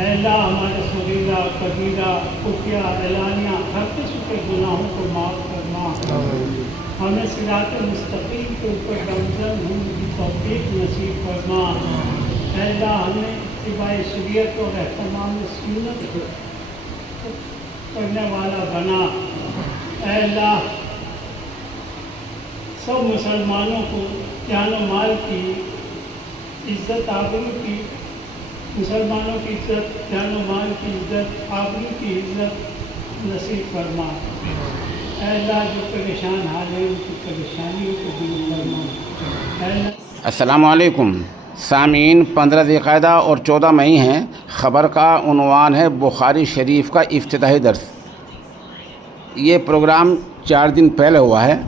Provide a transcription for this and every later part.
اے اللہ ہمارے صغیرہ کبیرہ خفیہ اعلانیہ ہر قسم کے گناہوں کو معاف فرما، ہمیں صراط مستقیم کے اوپر گامزن ہونے کی توفیق نصیب فرما۔ اے اللہ ہمیں اتباع شریعت اور اہتمام سنت کرنے والا بنا۔ اے اللہ سب مسلمانوں کو جان و مال کی عزت آبرو کی، مسلمانوں کی عزت، جان و مال کی عزت، آبرو کی عزت نصیب فرما۔ اے اللہ جو پریشان حال ہے ان کی پریشانیوں کو دور فرما۔ اے اللہ السلام علیکم سامعین، 15 ذی القعدہ اور 14 مئی ہیں۔ خبر کا عنوان ہے بخاری شریف کا افتتاحی درس۔ یہ پروگرام 4 دن پہلے ہوا ہے۔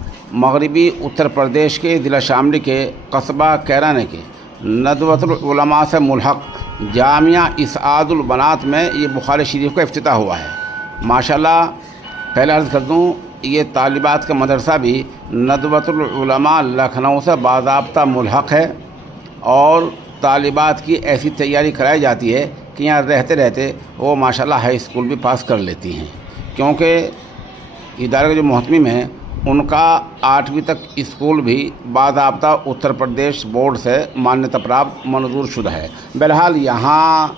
مغربی اتر پردیش کے ضلع شاملی کے قصبہ کیرانے کے ندوۃ العلماء سے ملحق جامعہ اسعاد البنات میں یہ بخاری شریف کا افتتاح ہوا ہے۔ ماشاءاللہ، پہلے عرض کر دوں، یہ طالبات کا مدرسہ بھی ندوۃ العلماء لکھنؤ سے باضابطہ ملحق ہے، اور طالبات کی ایسی تیاری کرائی جاتی ہے کہ یہاں رہتے رہتے وہ ماشاءاللہ ہائی اسکول بھی پاس کر لیتی ہیں، کیونکہ ادارے کے جو محتمم ہیں ان کا 8ویں تک اسکول بھی باضابطہ اتر پردیش بورڈ سے مانیتا پراپت منظور شدہ ہے۔ بہرحال یہاں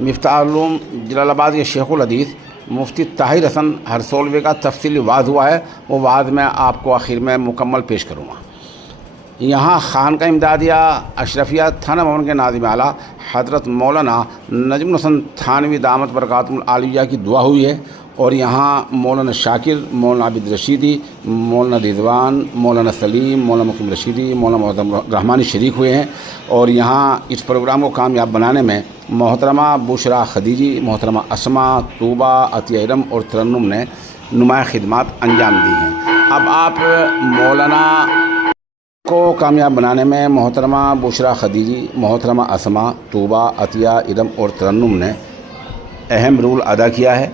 مفتاح العلوم جلال آباد کے شیخ الحدیث مفتی طاہر حسن ہرسولوی کا تفصیلی وعظ ہوا ہے، وہ وعظ میں آپ کو آخر میں مکمل پیش کروں گا۔ یہاں خانقاہ امدادیہ اشرفیہ تھانہ بھون کے ناظم اعلیٰ حضرت مولانا نجم الحسن تھانوی دامت برکاتہم العالیہ کی دعا ہوئی ہے، اور یہاں مولانا شاکر، مولانا عابد رشیدی، مولانا رضوان، مولانا سلیم، مولانا مقیم رشیدی، مولانا معظم رحمانی شریک ہوئے ہیں، اور یہاں اس پروگرام کو کامیاب بنانے میں محترمہ بشرا خدیجی، محترمہ اسما، طوبہ، عطیہ ارم اور ترنم نے نمایاں خدمات انجام دی ہیں۔ اب آپ مولانا کو کامیاب بنانے میں محترمہ بشرا خدیجی، محترمہ اسما، طوبہ، عطیہ ارم اور ترنم نے اہم رول ادا کیا ہے۔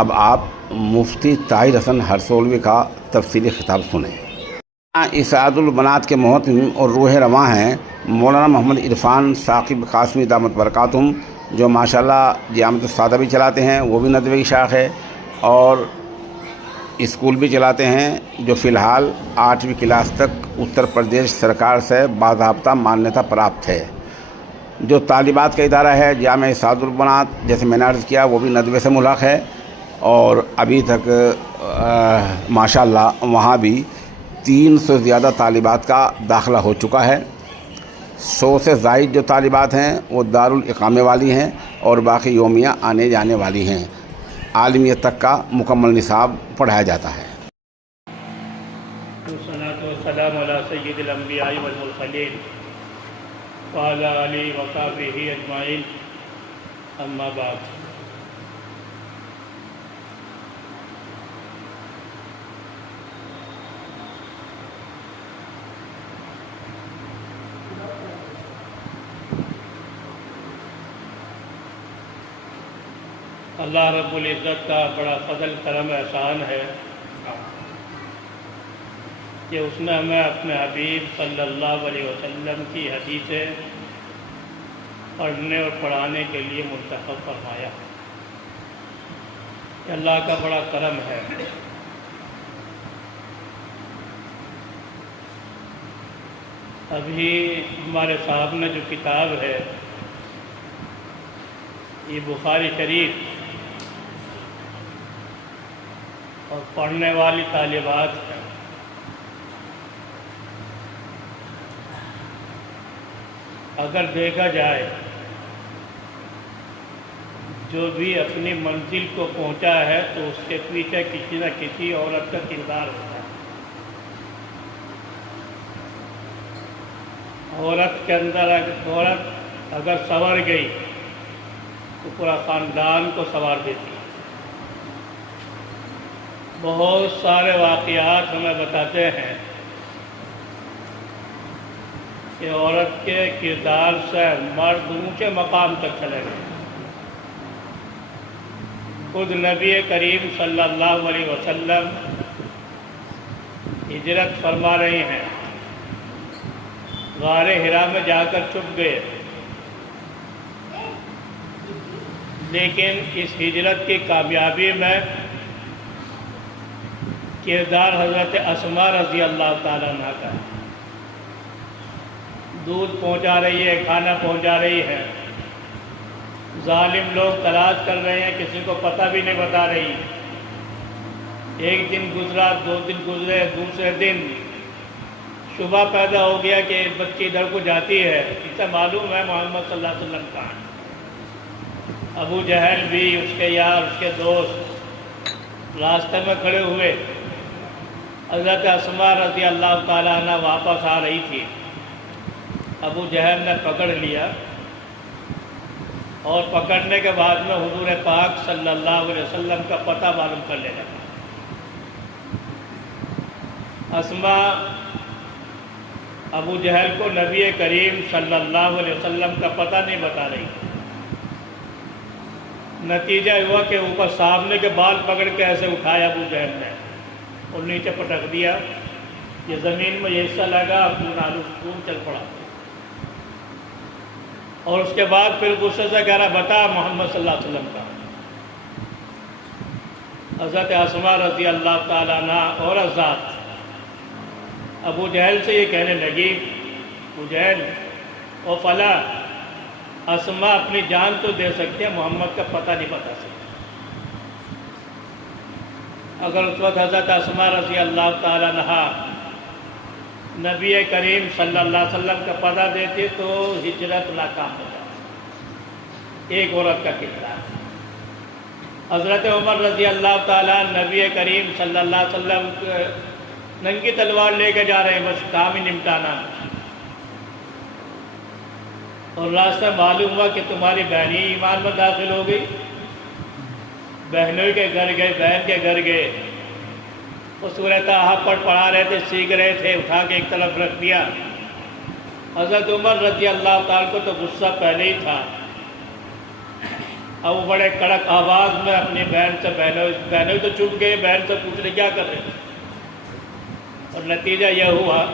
اب آپ مفتی طاہر حسن ہرسولوی کا تفصیلی خطاب سنیں۔ اسعاد البنات کے محتمم اور روح رواں ہیں مولانا محمد عرفان ثاقب قاسمی دامت برکاتہم، جو ماشاءاللہ جامعۃ السعادہ بھی چلاتے ہیں، وہ بھی ندوے کی شاخ ہے، اور اسکول بھی چلاتے ہیں جو فی الحال 8ویں کلاس تک اتر پردیش سرکار سے باضابطہ مانیتا پراپت ہے۔ جو طالبات کا ادارہ ہے جامعہ اسعاد البنات، جیسے میں نے عرض کیا، وہ بھی ندوے سے ملحق ہے، اور ابھی تک ماشاءاللہ وہاں بھی 300 سے زیادہ طالبات کا داخلہ ہو چکا ہے۔ 100 سے زائد جو طالبات ہیں وہ دارالاقامے والی ہیں، اور باقی یومیہ آنے جانے والی ہیں۔ عالمیت تک کا مکمل نصاب پڑھایا جاتا ہے۔ والصلاة والسلام علی سید الانبیاء والمرسلین وعلی آلہ وصحبہ اجمعین، اما بعد۔ اللہ رب العزت کا بڑا فضل کرم احسان ہے کہ اس نے ہمیں اپنے حبیب صلی اللہ علیہ وسلم کی حدیثیں پڑھنے اور پڑھانے کے لیے منتخب فرمایا۔ یہ اللہ کا بڑا کرم ہے۔ ابھی ہمارے سامنے جو کتاب ہے یہ بخاری شریف، اور پڑھنے والی طالبات ہیں۔ اگر دیکھا جائے جو بھی اپنی منزل کو پہنچا ہے تو اس کے پیچھے کسی نہ کسی عورت کا کردار ہوتا ہے۔ عورت کے اندر عورت اگر سنور گئی تو پورا خاندان کو سنوار دیتی ہے۔ بہت سارے واقعات ہمیں بتاتے ہیں کہ عورت کے کردار سے مرد اونچے مقام تک چلے گئے۔ خود نبی کریم صلی اللہ علیہ وسلم ہجرت فرما رہے ہیں، غار حرا میں جا کر چھپ گئے، لیکن اس ہجرت کی کامیابی میں کردار حضرت اسماء رضی اللہ تعالیٰ عنہ کا ہے۔ دودھ پہنچا رہی ہے، کھانا پہنچا رہی ہے، ظالم لوگ تلاش کر رہے ہیں، کسی کو پتہ بھی نہیں بتا رہی۔ ایک دن گزرا، 2 دن گزرے، دوسرے دن شبہ پیدا ہو گیا کہ بچی ادھر کو جاتی ہے، اسے معلوم ہے محمد صلی اللہ علیہ وسلم کہاں ہے۔ ابو جہل بھی، اس کے یار، اس کے دوست راستے میں کھڑے ہوئے۔ حضرت اسماء رضی اللہ تعالیٰ عنہ واپس آ رہی تھی، ابو جہل نے پکڑ لیا، اور پکڑنے کے بعد میں حضور پاک صلی اللہ علیہ وسلم کا پتہ معلوم کر لے لگا۔ اسماء ابو جہل کو نبی کریم صلی اللہ علیہ وسلم کا پتہ نہیں بتا رہی۔ نتیجہ ہوا کہ اوپر سامنے کے بال پکڑ کے ایسے اٹھایا ابو جہل نے اور نیچے پٹک دیا، یہ زمین میں یہ حصہ لگا، خون چل پڑا۔ اور اس کے بعد پھر غصے سے کہہ رہا بتا محمد صلی اللہ علیہ وسلم کا۔ حضرت اسماء رضی اللہ تعالیٰ عنہ اور ذات ابو جہل سے یہ کہنے لگی، ابو جہل او فلا، اسماء اپنی جان تو دے سکتے ہیں، محمد کا پتہ نہیں بتا سکتے۔ اگر اس وقت حضرت اسماء رضی اللہ تعالیٰ عنہ نبی کریم صلی اللہ علیہ وسلم کا پتہ دیتے تو ہجرت ناکام ہو جاتی۔ ایک عورت کا کردار۔ حضرت عمر رضی اللہ تعالیٰ نبی کریم صلی اللہ علیہ وسلم ننگی تلوار لے کے جا رہے ہیں، بس کام ہی نمٹانا، اور راستہ معلوم ہوا کہ تمہاری بہنی ایمان میں داخل ہو گئی۔ بہنوں کے گھر گئے، بہن کے گھر گئے، وہ سورہ طٰہٰ پڑھا رہے تھے، سیکھ رہے تھے، اٹھا کے ایک طرف رکھ دیا۔ حضرت عمر رضی اللہ تعالیٰ کو تو غصہ پہلے ہی تھا، اب وہ بڑے کڑک آواز میں اپنی بہن سے، بہنوں تو چپ گئے، بہن سے پوچھ رہے کیا کر رہے تھے، اور نتیجہ یہ ہوا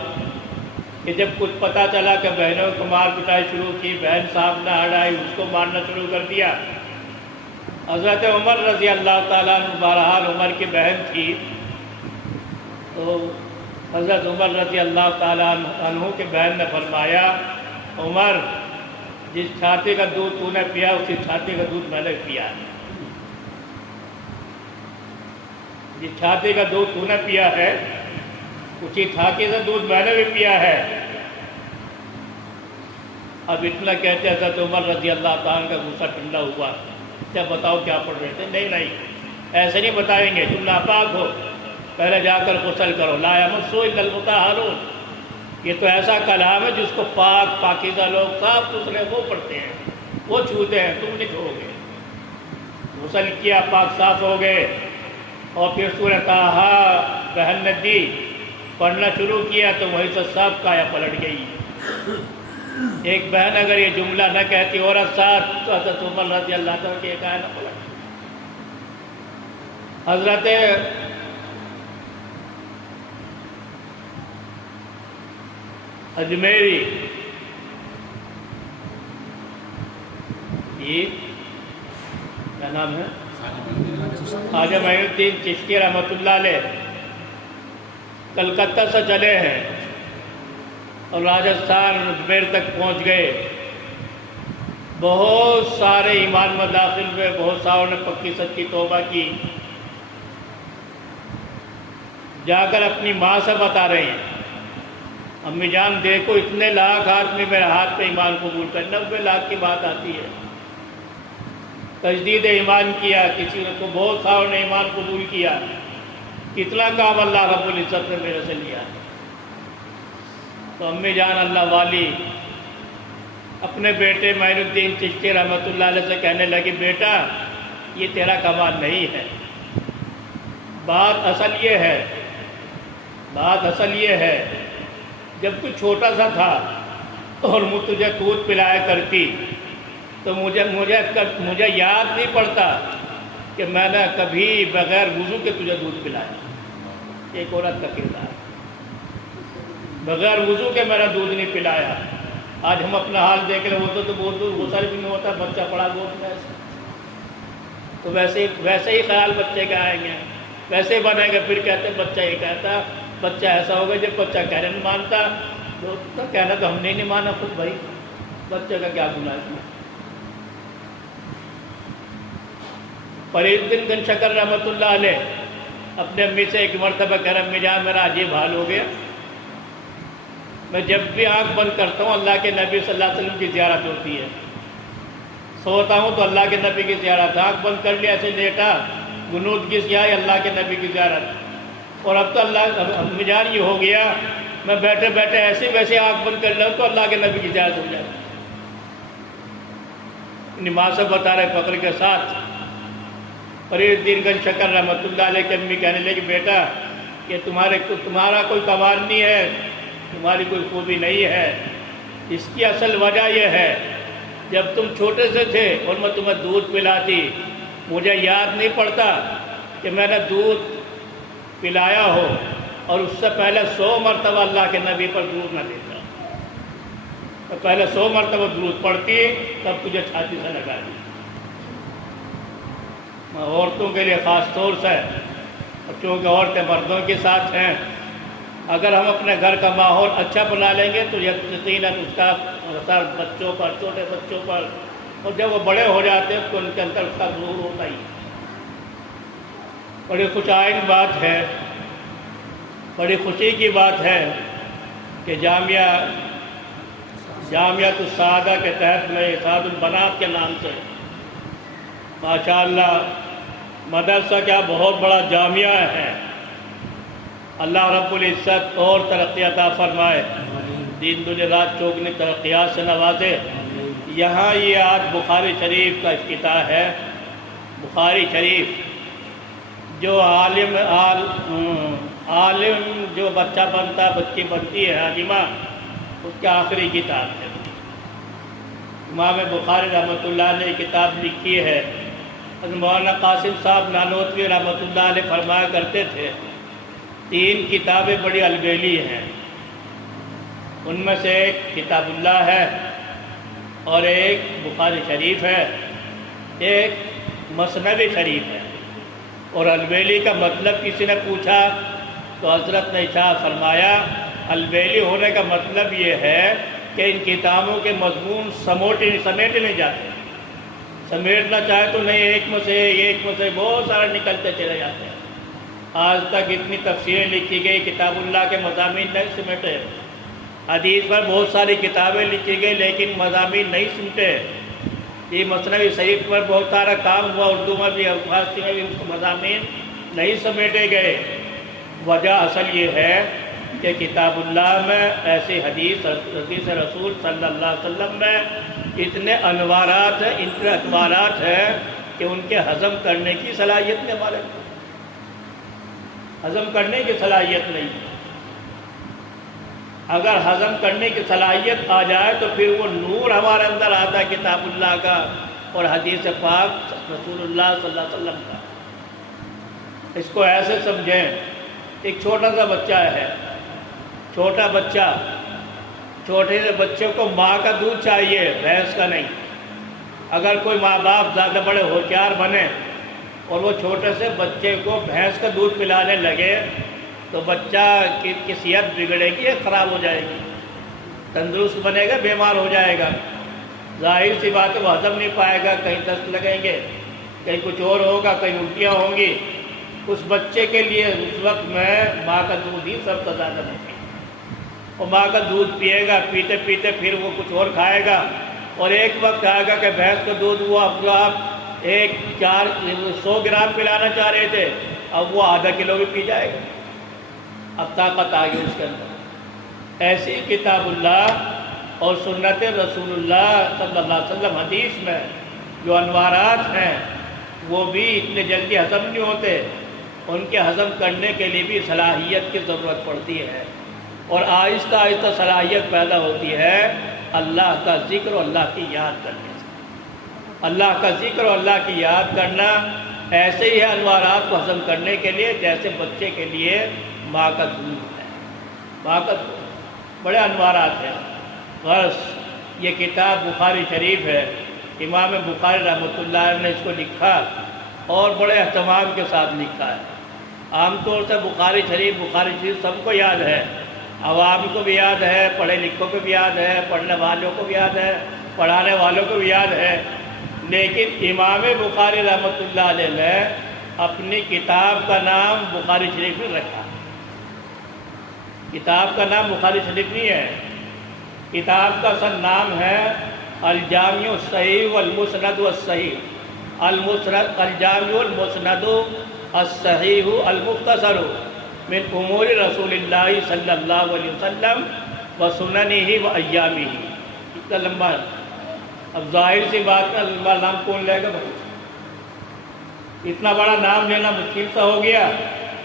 کہ جب کچھ پتہ چلا کہ بہنوں کو مار پٹائی شروع کی، بہن صاحب نہ ہٹائی، اس کو مارنا شروع کر دیا۔ حضرت عمر رضی اللہ تعالیٰ عنہ، بہرحال عمر کی بہن تھی، تو حضرت عمر رضی اللہ تعالیٰ عنہ کی بہن نے فرمایا، عمر جس چھاتی کا دودھ تو نے پیا اسی چھاتی کا دودھ میں نے پیا ہے، جس چھاتی کا دودھ تو نے پیا ہے اسی چھاتی سے دودھ میں نے بھی پیا ہے۔ اب اتنا کہتے حضرت عمر رضی اللہ تعالیٰ کا غصہ ٹھنڈا ہوا، کیا بتاؤ کیا پڑھ رہے تھے؟ نہیں ایسے نہیں بتائیں گے، تم ناپاک ہو، پہلے جا کر غسل کرو، لا یمسہ الا المطہرون۔ یہ تو ایسا کلام ہے جس کو پاک پاکیزہ لوگ صاف ستھرے وہ پڑھتے ہیں، وہ چھوتے ہیں، تم نہیں چھوڑو گے۔ غسل کیا، پاک صاف ہو گئے، اور پھر سورہ طٰہٰ بہن نے دی، پڑھنا شروع کیا تو وہیں سے سب کایا پلٹ گئی۔ ایک بہن اگر یہ جملہ نہ کہتی عورت ساتھ تو حضرت عمر رضی اللہ تعالیٰ کی کایا نہ پلٹ۔ حضرت اجمیری یہ کیا نام ہے، خواجہ معین الدین چشتی رحمۃ اللہ علیہ، کلکتہ سے چلے ہیں اور راجستھان اجمیر تک پہنچ گئے، بہت سارے ایمان میں داخل ہوئے، بہت ساروں نے پکی سچی توبہ کی۔ جا کر اپنی ماں سے بتا رہے ہیں، امی جان دیکھو اتنے لاکھ آدمی میرے ہاتھ پہ ایمان قبول کر، 90 لاکھ کی بات آتی ہے، تجدید ایمان کیا، کسی نے کو بہت ساروں نے ایمان قبول کیا، کتنا کام اللہ رب العزت نے میرے سے لیا۔ تو امی جان اللہ والی اپنے بیٹے معین الدین چشتی رحمۃ اللہ علیہ سے کہنے لگی، بیٹا یہ تیرا کمال نہیں ہے، بات اصل یہ ہے جب تو چھوٹا سا تھا اور میں تجھے دودھ پلایا کرتی تو مجھے یاد نہیں پڑتا کہ میں نے کبھی بغیر وضو کے تجھے دودھ پلایا۔ ایک عورت کا کردار، بغیر وضو کے میرا دودھ نہیں پلایا۔ آج ہم اپنا حال دیکھ رہے ہوتے تو بہت دور غسل بھی نہیں ہوتا، بچہ پڑا گود میں ایسے تو ویسے ہی خیال بچے کے آئیں گے، ویسے ہی بنیں گے. پھر کہتے بچہ یہ کہتا، بچہ ایسا ہوگا جب بچہ کہنا نہیں مانتا تو کہنا تو ہم نے نہیں مانا خود. بھائی بچے کا کیا گناہ ہے؟ فرید بن گن شکر رحمۃ اللہ علیہ اپنے امی سے ایک مرتبہ کہہ رہا، امی جان میرا عجیب حال ہو گیا، میں جب بھی آنکھ بند کرتا ہوں اللہ کے نبی صلی اللہ علیہ وسلم کی زیارت ہوتی ہے، سوتا ہوں تو اللہ کے نبی کی زیارت، آنکھ بند کر لیا ایسے لیٹا غنودگی سے آئی اللہ کے نبی کی زیارت، اور اب تو اللہ امی جان یہ ہو گیا میں بیٹھے بیٹھے ایسے ویسے آنکھ بند کر لوں تو اللہ کے نبی کی زیارت ہو جائے. نماز سے بتا رہے فخر کے ساتھ. فرید دین گن شکر رحمۃ اللہ علیہ کی امی کہنے لگی بیٹا کہ تمہارا کوئی کمال نہیں ہے، تمہاری کوئی خوبی نہیں ہے، اس کی اصل وجہ یہ ہے جب تم چھوٹے سے تھے اور میں تمہیں دودھ پلاتی، مجھے یاد نہیں پڑتا کہ میں نے دودھ پلایا ہو اور اس سے پہلے 100 مرتبہ اللہ کے نبی پر درود نہ دیتا. تو پہلے 100 مرتبہ درود پڑھتی تب تجھے چھاتی سے لگا دی. عورتوں کے لیے خاص طور سے، چونکہ عورتیں مردوں کے ساتھ ہیں، اگر ہم اپنے گھر کا ماحول اچھا بنا لیں گے تو یقیناً اس کا اثر بچوں پر، چھوٹے بچوں پر، اور جب وہ بڑے ہو جاتے ہیں تو ان کے اندر اس کا ظہور ہوتا ہی. بڑی خوشائن بات ہے، بڑی خوشی کی بات ہے کہ جامعۃ السعادہ کے تحت میں سعد البنات کے نام سے ماشاءاللہ مدرسہ کیا بہت بڑا جامعہ ہے. اللہ رب العزت اور ترقی عطا فرمائے، دین دنیا رات چوگنی ترقیات سے نوازے. یہاں یہ آج بخاری شریف کا افتتاح ہے. بخاری شریف جو عالم جو بچہ بنتا ہے، بچی بنتی ہے عالمہ، اس کی آخری کتاب ہے. امام بخاری رحمۃ اللہ نے کتاب لکھی ہے. مولانا قاسم صاحب نانوتوی رحمۃ اللہ علیہ فرمایا کرتے تھے 3 کتابیں بڑی البیلی ہیں، ان میں سے ایک کتاب اللہ ہے اور ایک بخاری شریف ہے، ایک مثنوی شریف ہے. اور البیلی کا مطلب کسی نے پوچھا تو حضرت نے ارشاد فرمایا البیلی ہونے کا مطلب یہ ہے کہ ان کتابوں کے مضمون سمیٹے نہیں جاتے. سمیٹنا چاہے تو نہیں، ایک میں سے بہت سارے نکلتے چلے جاتے ہیں. آج تک اتنی تفسیریں لکھی گئی، کتاب اللہ کے مضامین نہیں سمیٹے. حدیث پر بہت ساری کتابیں لکھی گئی لیکن مضامین نہیں سمٹے. یہ مثنوی شریف پر بہت سارا کام ہوا، اردو میں بھی فارسی میں بھی اس کو مضامین نہیں سمیٹے گئے. وجہ اصل یہ ہے کہ کتاب اللہ میں ایسی حدیث رسول صلی اللہ علیہ وسلم میں اتنے انوارات ہیں، اتنے اخبارات ہیں کہ ان کے ہضم کرنے کی صلاحیت نہیں، ہمارے ہضم کرنے کی صلاحیت نہیں. اگر ہضم کرنے کی صلاحیت آ جائے تو پھر وہ نور ہمارے اندر آتا ہے کتاب اللہ کا اور حدیث پاک رسول اللہ صلی اللہ علیہ وسلم کا. اس کو ایسے سمجھیں، ایک چھوٹا سا بچہ ہے، چھوٹا بچہ، چھوٹے سے بچے کو ماں کا دودھ چاہیے، بھینس کا نہیں. اگر کوئی ماں باپ زیادہ بڑے ہوشیار بنے اور وہ چھوٹے سے بچے کو بھینس کا دودھ پلانے لگے تو بچہ کی صحت بگڑے گی، خراب ہو جائے گی، تندرست بنے گا، بیمار ہو جائے گا. ظاہر سی بات ہے وہ ہضم نہیں پائے گا، کہیں دست لگیں گے، کہیں کچھ اور ہوگا، کہیں الٹیاں ہوں گی. اس بچے کے لیے اس وقت میں ماں کا دودھ ہی سب سے زیادہ مفید. اور ماں کا دودھ پیے گا، پیتے پیتے پھر وہ کچھ اور کھائے گا، اور ایک وقت آئے گا کہ بھینس کا دودھ وہ آپ 100 گرام پلانا چاہ رہے تھے، اب وہ آدھا کلو بھی پی جائے گا. اب طاقت آ گئی اس کے اندر. ایسی کتاب اللہ اور سنت رسول اللہ صلی اللہ علیہ وسلم حدیث میں جو انوارات ہیں وہ بھی اتنے جلدی ہضم نہیں ہوتے. ان کے ہضم کرنے کے لیے بھی صلاحیت کی ضرورت پڑتی ہے، اور آہستہ آہستہ صلاحیت پیدا ہوتی ہے اللہ کا ذکر اور اللہ کی یاد کرنے سے. اللہ کا ذکر اور اللہ کی یاد کرنا ایسے ہی ہے انوارات کو ہضم کرنے کے لیے جیسے بچے کے لیے ماں کا دودھ ہے. ماں کا دودھ بڑے انوارات ہیں. بس یہ کتاب بخاری شریف ہے. امام بخاری رحمۃ اللہ نے اس کو لکھا اور بڑے اہتمام کے ساتھ لکھا ہے۔ عام طور سے بخاری شریف سب کو یاد ہے، عوام کو بھی یاد ہے، پڑھے لکھوں کو بھی یاد ہے، پڑھنے والوں کو بھی یاد ہے، پڑھانے والوں کو بھی یاد ہے، لیکن امام بخاری رحمۃ اللہ علیہ نے اپنی کتاب کا نام بخاری شریف نہیں رکھا۔ کتاب کا نام بخاری شریف نہیں ہے، کتاب کا اصل نام ہے الجامع الصحیح والمسند والصحیح، الجامع المسند الصحیح المختصر من امور رسول اللہ صلی اللہ علیہ وسلم وسننہ وایامہ۔ اتنا لمبا ہے، اب ظاہر سی بات ہے لمبا نام کون لے گا بھائی؟ اتنا بڑا نام لینا مشکل سا ہو گیا،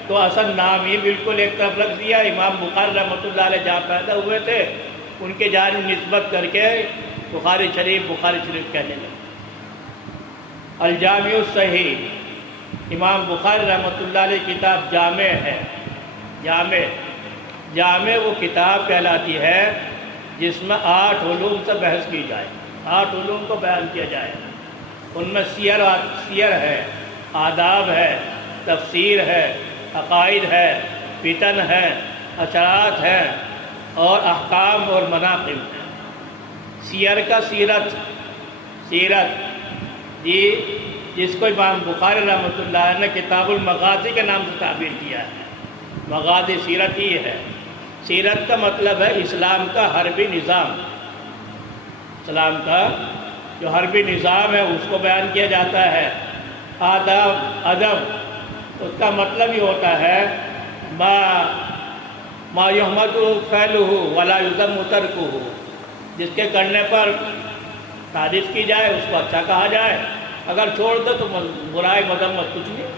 تو اصل نام ہی بالکل ایک طرف رکھ دیا۔ امام بخاری رحمۃ اللہ علیہ جہاں پیدا ہوئے تھے ان کے جانب نسبت کر کے بخاری شریف کہنے لگے۔ الجامع الصحیح، امام بخاری رحمۃ اللہ علیہ کتاب جامع ہے۔ جامع وہ کتاب کہلاتی ہے جس میں 8 علوم سے بحث کی جائے، 8 علوم کو بیان کیا جائے۔ ان میں سیر ہے، آداب ہے، تفسیر ہے، عقائد ہے، فتن ہے، اشارات ہے، اور احکام اور مناقب ہے۔ سیر کا سیرت جی، جس کو امام بخاری رحمۃ اللہ علیہ نے کتاب المغازی کے نام سے تعبیر کیا ہے۔ مغازی سیرت ہی ہے۔ سیرت کا مطلب ہے اسلام کا حربی نظام، اسلام کا جو حربی نظام ہے اس کو بیان کیا جاتا ہے۔ آداب ادب، اس کا مطلب یہ ہوتا ہے ما یحمد فعلہ ولا یذم ترکہ، جس کے کرنے پر تعریف کی جائے، اس کو اچھا کہا جائے، اگر چھوڑ دو تو برائی مذمت کچھ نہیں۔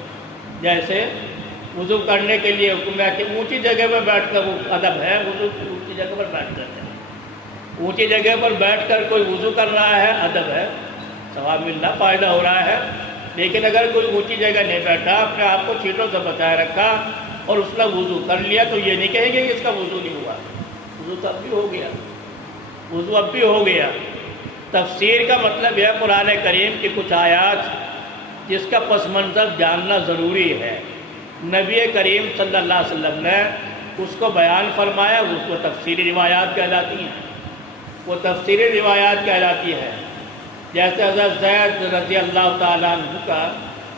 جیسے وضو کرنے کے لیے حکم ہے کہ اونچی جگہ پر بیٹھ کر، وہ ادب ہے وضو اونچی جگہ پر بیٹھ کر ہے، اونچی جگہ پر بیٹھ کر کوئی وضو کر رہا ہے ادب ہے، ثواب ملنا، فائدہ ہو رہا ہے۔ لیکن اگر کوئی اونچی جگہ نہیں بیٹھا، اپنے آپ کو چیٹوں سے بچائے رکھا اور اس نے وضو کر لیا، تو یہ نہیں کہیں گے کہ اس کا وضو نہیں ہوا، وضو تو اب بھی ہو گیا، وضو اب بھی ہو گیا۔ تفسیر کا مطلب ہے قرآن کریم کی کچھ آیات جس کا پس منظر جاننا ضروری ہے۔ نبی کریم صلی اللہ علیہ وسلم نے اس کو بیان فرمایا، اس کو تفسیری روایات کہلاتی ہیں، وہ تفسیری روایات کہلاتی ہے۔ جیسے حضرت زید رضی اللہ تعالیٰ عنہ کا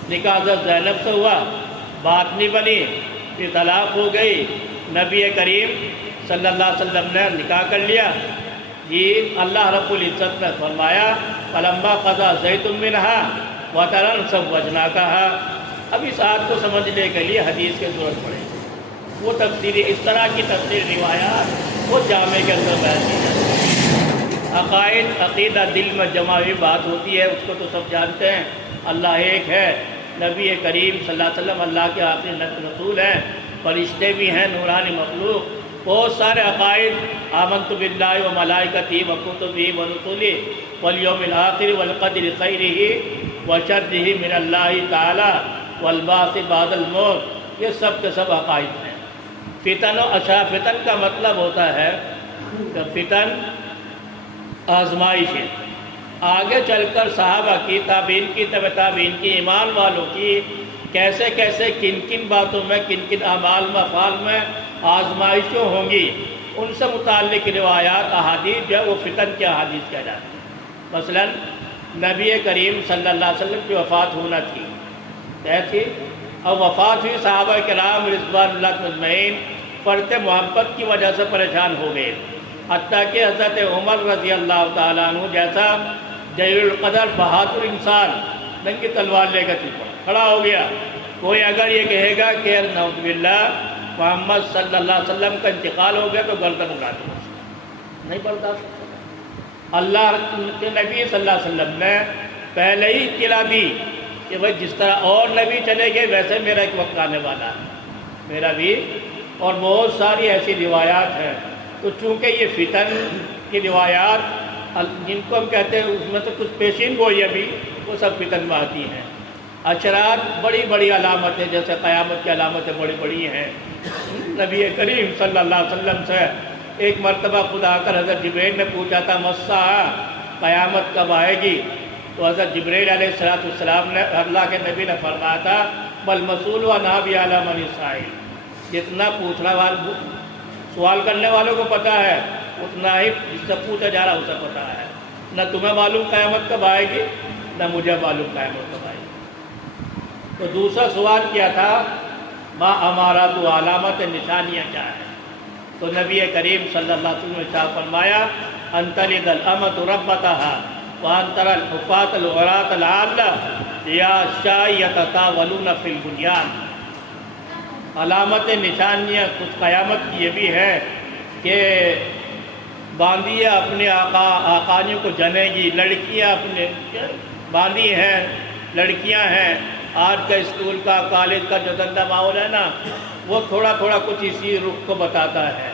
نکاح حضرت زینب سے ہوا، بات نہیں بنی، پھر طلاق ہو گئی، نبی کریم صلی اللہ علیہ وسلم نے نکاح کر لیا، جی اللہ رب العزت نے فرمایا فلما قضا زید منها وطرا زوجناکها۔ اب اس آیت کو سمجھنے کے لیے حدیث کی ضرورت پڑے گی۔ وہ تفسیری، اس طرح کی تفسیر روایات وہ جامع کے اندر بیان کی جاتی ہے۔ عقیدہ دل میں جمع ہوئی بات ہوتی ہے، اس کو تو سب جانتے ہیں، اللہ ایک ہے، نبی کریم صلی اللہ علیہ وسلم اللہ کے آخری رسول ہیں، فرشتے بھی ہیں، نورانی مخلوق، بہت سارے عقائد، آمنت باللہ و ملائکتہ و کتبہ و رسلہ والیوم الآخر والقدر خیرہ و شرہ من اللہ تعالی والبعث بعد الموت، یہ سب کے سب عقائد ہیں۔ فتن و فتن کا مطلب ہوتا ہے کہ فتن آزمائش ہے۔ آگے چل کر صحابہ کی، تابعین کی، تابعین کی، ایمان والوں کی کیسے کیسے کن کن باتوں میں، کن کن اعمال میں، افعال میں آزمائشیں ہوں گی، ان سے متعلق روایات، احادیث جو ہے وہ فتن کی احادیث کہلاتی ہیں۔ مثلا نبی کریم صلی اللہ علیہ وسلم کی وفات ہونا تھی، طے تھی، اور وفات ہوئی، صحابہ کرام رضوان اللہ مجمعین فرط محبت کی وجہ سے پریشان ہو گئے، حتیٰ کہ حضرت عمر رضی اللہ تعالیٰ عنہ جیسا جلیل القدر بہادر انسان ننگی تلوار لے کر کھڑا ہو گیا۔ کوئی اگر یہ کہے گا کہ نعوذ باللہ محمد صلی اللہ علیہ وسلم کا انتقال ہو گیا تو گردن اڑا دو، نہیں برداشت ہوگا۔ اللہ کے نبی صلی اللہ علیہ وسلم نے پہلے ہی اطلاع دی کہ بھائی جس طرح اور نبی چلے گئے ویسے میرا ایک وقت آنے والا ہے، میرا بھی، اور بہت ساری ایسی روایات ہیں۔ تو چونکہ یہ فتن کی روایات جن کو ہم کہتے ہیں اس میں سے کچھ پیشین گوئی ابھی وہ سب فتن میں آتی ہیں۔ اشرات بڑی بڑی علامتیں، جیسے قیامت کی علامتیں بڑی بڑی ہیں۔ نبی کریم صلی اللہ علیہ وسلم سے ایک مرتبہ خدا کر حضرت جبرائیل نے پوچھا تھا مسا قیامت کب آئے گی؟ تو حضرت جبرائیل علیہ السلام نے اللہ کے نبی نے فرمایا تھا بل مسئول و نا بھی اعلیٰ من سائل، جتنا پوچھنا سوال کرنے والوں کو پتہ ہے اتنا ہی جس سے پوچھا جا رہا اسے پتہ ہے۔ نہ تمہیں معلوم قیامت کب آئے گی نہ مجھے معلوم قیامت کب آئے گی۔ تو دوسرا سوال کیا تھا ما امارات و علامت نشانیاں کیا ہیں؟ تو نبی کریم صلی اللہ علیہ وسلم نے فرمایا ان تلد الامۃ ربتها وان ترى الحفاة العراة العالة للشاة يتطاولون في البنيان۔ علامت نشانیاں کچھ قیامت کی یہ بھی ہے کہ باندھی اپنے آقانیوں کو جنے گی، لڑکیاں اپنے باندھی ہیں، لڑکیاں ہیں۔ آج کا اسکول کا کالج کا جو گندا ماحول ہے نا، وہ تھوڑا تھوڑا کچھ اسی رخ کو بتاتا ہے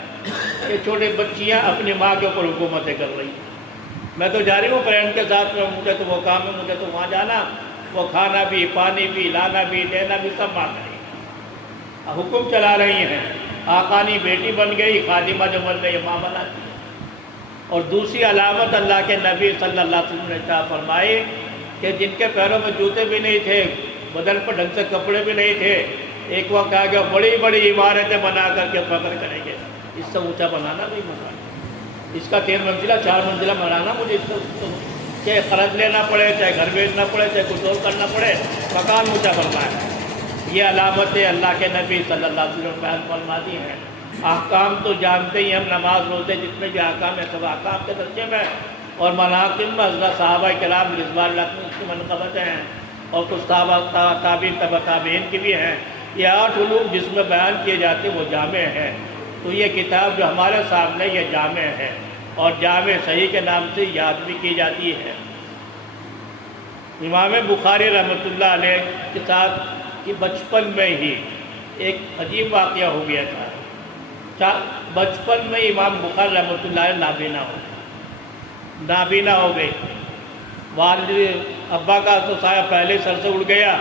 کہ چھوٹے بچیاں اپنی ماں کے اوپر حکومتیں کر رہی ہیں۔ میں تو جا رہی ہوں فرینڈ کے ساتھ میں، مجھے تو وہ کام ہے، مجھے تو وہاں جانا، وہ کھانا بھی پانی بھی لانا بھی دینا بھی سب مانگ رہی ہیں، حکم چلا رہی ہیں۔ آقانی بیٹی بن گئی، خادمہ جو بن گئی ماں بناتی ہے۔ اور دوسری علامت اللہ کے نبی صلی اللہ علیہ وسلم نے فرمائی کہ جن کے پیروں میں جوتے بھی نہیں تھے، بدن پر ڈھنگ سے کپڑے بھی نہیں تھے، ایک وقت آ گیا بڑی بڑی عمارتیں بنا کر کے فخر کریں گے اس سے اونچا بنانا نہیں مکان، اس کا 3 منزلہ 4 منزلہ بنانا، مجھے اس سے چاہے قرض لینا پڑے، چاہے گھر بیچنا پڑے، چاہے کچھ اور کرنا پڑے، مکان اونچا بننا ہے۔ یہ علامتیں اللہ کے نبی صلی اللہ علیہ وسلم بیان فرماتی ہیں۔ احکام تو جانتے ہی ہم، نماز روزے جتنے بھی احکام ہیں سب احکام کے درجے میں، اور مناقب میں حضرت صحابہ کرام رضوان اللہ عنہم کی منقبتیں ہیں، اور کچھ تابعین تبع تابعین کی بھی ہیں۔ یہ 8 علوم جس میں بیان کیے جاتے وہ جامع ہیں۔ تو یہ کتاب جو ہمارے سامنے یہ جامع ہے، اور جامع صحیح کے نام سے یاد بھی کی جاتی ہے۔ امام بخاری رحمۃ اللہ علیہ کے ساتھ کہ بچپن میں ہی ایک عجیب واقعہ ہو گیا تھا۔ بچپن میں امام بخاری رحمۃ اللہ علیہ نابینا ہو گئے۔ والد ابا کا تو سایہ پہلے سر سے اڑ گیا،